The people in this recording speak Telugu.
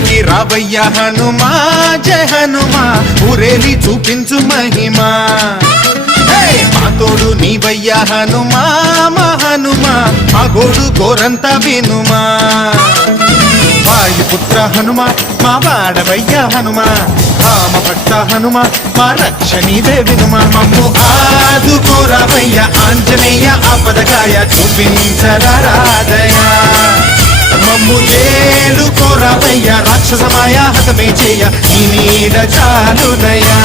ఊరికి రావయ్య హనుమా జయ హనుమా ఊరేలి చూపించు మహిమా మా తోడు నీవయ్య హనుమా మా హనుమా మా గోడు గోరంత వినుమా వాయుపుత్ర హనుమా మా వాడవయ్య హనుమా రామభట్ట హనుమా మా రక్షణీదే వినుమా మమ్ము ఆదుకోరావయ్య ఆంజనేయ ఆపదగాయ చూపించరాదయ మమ్ము ఏలుకోరావయ్య రాక్షసమాయ హతమే చేయ ఈ నీడ చాలునయా